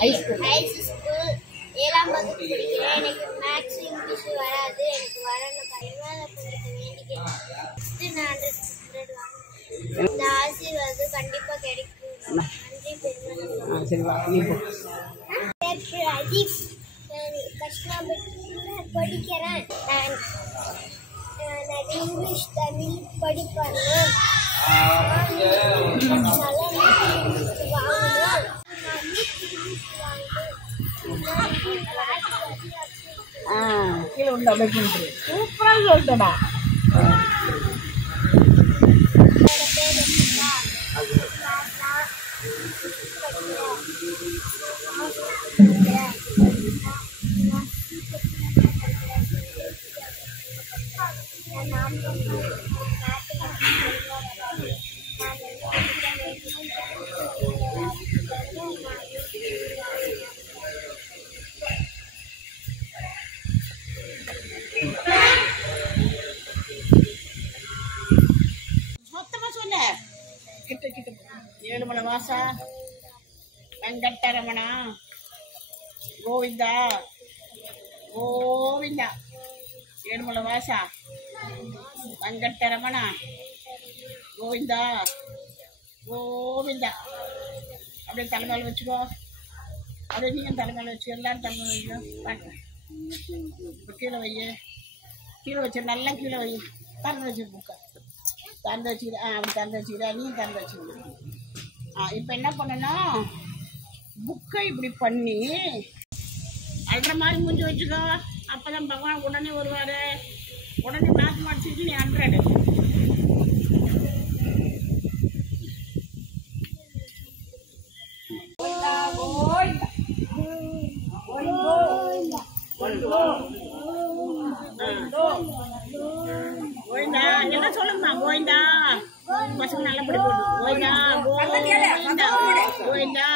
Highs school 7ஆம் வகுப்பு படிக்கிறேன். எனக்கு மேத்ஸ் இங்கிலீஷ் வராது. எனக்கு வரணும் வேண்டிக்கிறேன். நான் 100 வாங்குவேன். இந்த ஆசீர்வாதம் கண்டிப்பா கிடைக்கும். நன்றி பெருமாள். சரி வா நீ போ. பிரதீப் கஷ்டப்பட்டு படிக்கிறேன். நான் இங்கிலீஷ் தமிழ் படிப்பேன். கீழே உண்டு அப்படியே சூப்பராக சொல்லிட்டடா. மொத்தமா சொன்ன கிட்ட கிட்ட ஏழுமலை வாசா வெங்கட்டரமணா கோவிந்தா கோவிந்தா ஏழுமலை வாசா வெங்கட்டரமணா கோவிந்தா கோவிந்தா அப்படியே தலைமையில் வச்சுக்கோ. அப்படியே நீயும் தலைமையில் வச்சு எல்லாரும் தலைமையில் வச்சுக்கோ. இப்போ கீழே வை, கீழே வச்சு நல்லா கீழே வை. திறந்து வச்சு புக்கை திறந்து வச்சுக்கிற. அப்படி திறந்து வச்சுக்கிற, நீ திறந்து வச்சுக்கிற. இப்போ என்ன பண்ணணும், புக்கை இப்படி பண்ணி அல்ற மாதிரி முடிஞ்சு வச்சுக்கோ. அப்போ தான் பகவான் உடனே வருவார். உடனே மேத்தமேட்டிக்ஸுக்கு நீ 100. கோவிந்தா என்ன சொல்லுங்கம்மா. கோவிந்தா பசங்க நல்லா படிக்கணும். கோவிந்தா கோவிந்தா கோவிந்தா